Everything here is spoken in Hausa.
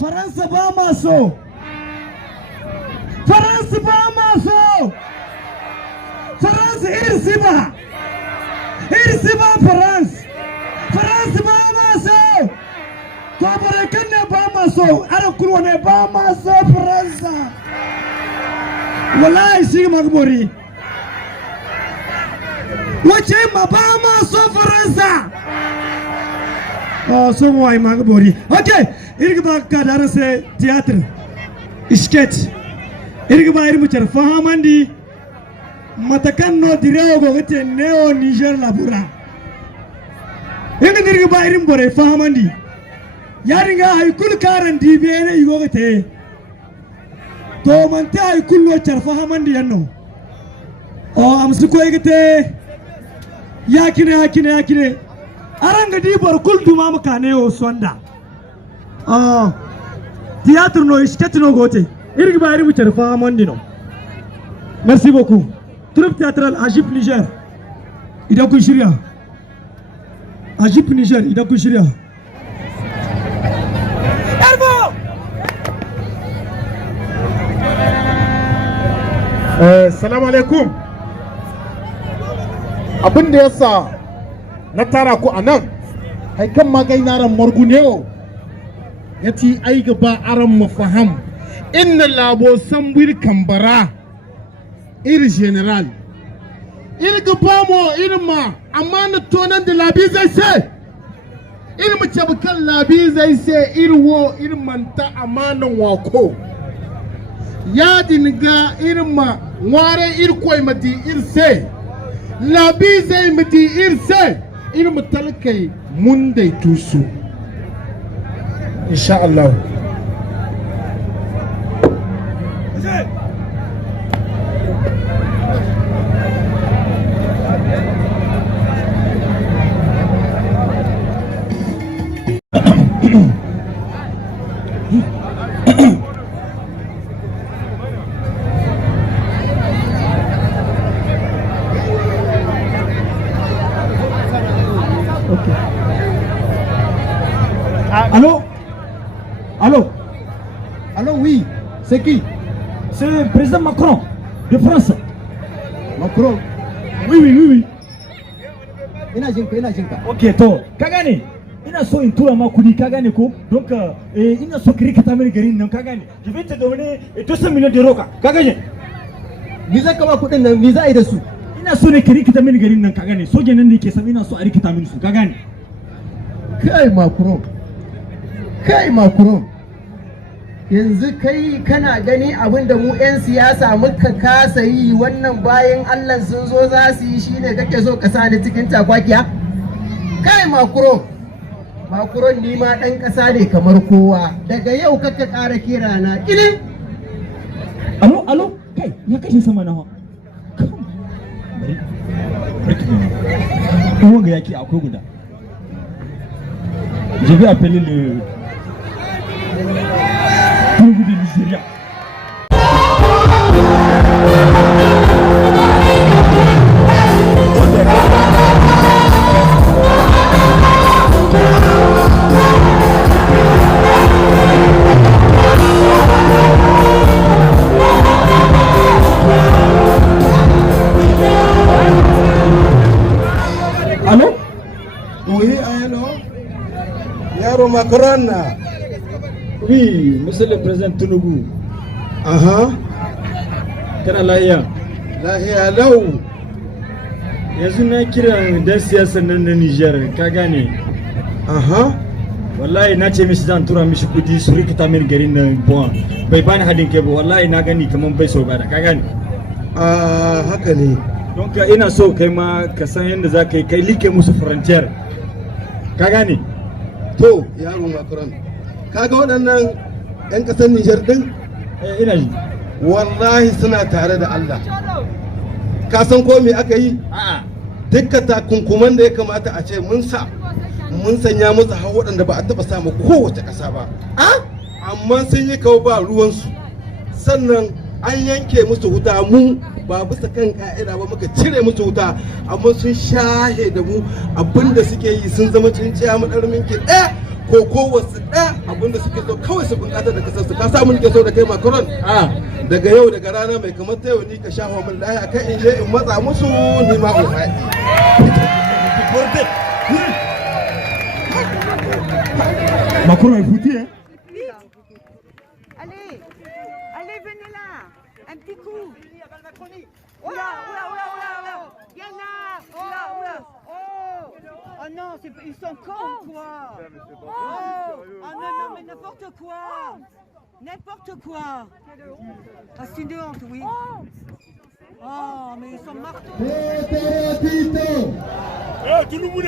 Faransa ba ma so. Faransa ba ma so. Faransa irsi ba. Irsi ba Faransa. Faransa ba ma so. To barakan ne ba ma so. Ara kurwa ne ba ma so Faransa. Wallahi shi magbori. Wace ma ba ma so Faransa. So why magbori. Okay. Irga ba kadara se theatre. Sketch. Irga ba irmu char fahamandi. Matakan no direo go gete neo Niger labura. Irga dirga ba irim bore fahamandi. Yaringa ay kul karan dibene igo gete. To manta ay kul no char fahamandi yanno. O amsu ko gete. Yakine. Aranga di bor kul duma makane o sonda. Théâtre no sketch no gote. Irga ba irimu char fahamandi no. Merci beaucoup. Troupe théâtrale Agip Niger. Ida ku shirya. Agip Niger ida ku shirya. Salamu alaikum. Abin da yasa na tara ku a nan, haikan magai naran marguneo ya ci ai gaba aran mafaham inna labo sambir kambara iri general iri gaba mo iri ma amma na tonan da labi zai se iri mace bukan labi zai se iri wo iri manta amanan wako ya diniga iri ma ware iri koi madi iri se labi zai madi iri se iri matalkai mun dai tusu insha Allah. Allô, oui, c'est qui? C'est le président Macron de France. Macron. Oui. Ina jinka. Ok, to, ka gane? Ina so in tura ma kudi, ka gane ko? Donc, ina so ka rikata mini garin nan, ka gane? Je vais te donner 200 millions d'euros ka gane? Ni zaka ba kudin nan, ni za a yi da su? Ina so ne ka rikata mini garin nan, ka gane? Sojan nan ne ke sam ina so a rikata mini su, ka gane? Kai Macron. yanzu kai kana gani abin da mu 'yan siyasa muka kasa yi wannan bayan Allah sun zo za su yi shine kake so ka sani cikin takwakiya? Kai Macron ni ma ɗan ƙasa ne kamar kowa, daga yau kaka ƙara kira na ƙilin. Alo, kai ya kashe sama na wanga yake akwai guda. Je vais appeler le Congo du Nigeria. Allô? Oui, allô? Yaro Macron. Oui, monsieur le président Tinubu. Kana lahiya? Lahiya lau. Yanzu na kira dan siyasar nan na Niger, ka gane? Wallahi na ce mishi zan tura mishi kudi su rikita min garin nan bon. Bai bani hadin kai ba, wallahi na gani kaman bai so bada, ka gane? Haka ne. Don ka ina so kai ma ka san yadda za ka yi kai like musu frontier. Ka gane? To, yaro Macron. Kaga waɗannan 'yan ƙasar Nijar ɗin? Ina ji. Wallahi suna tare da Allah. Ka san ko me aka yi? Dukkan takunkuman da ya kamata a ce mun sanya musu har waɗanda ba a taɓa samu kowace ƙasa ba. Amma sun yi kawo ba ruwansu. Sannan an yanke musu wuta mu ba bisa kan ka'ida ba muka cire musu wuta, amma sun shahe da mu abinda suke yi sun zama cinciya madarmin ki ɗaya. ko kowace ɗaya abinda suke so kawai su bunƙasa da kasar su ka samu nake so da kai Macron daga yau daga rana mai kamar ta yau ni ka shafa min lahi akan in je in matsa musu ni ma in faɗi Macron est foutu, hein. Allez, allez, venez là. Un petit coup. Oula, oula, oula, oula. Viens là. Oula, oula. Oh non, ils sont cons, quoi. Oh non, non, mais n'importe quoi. N'importe quoi. Ah, c'est une honte, oui. Oh, mais ils sont marteaux. Tout le monde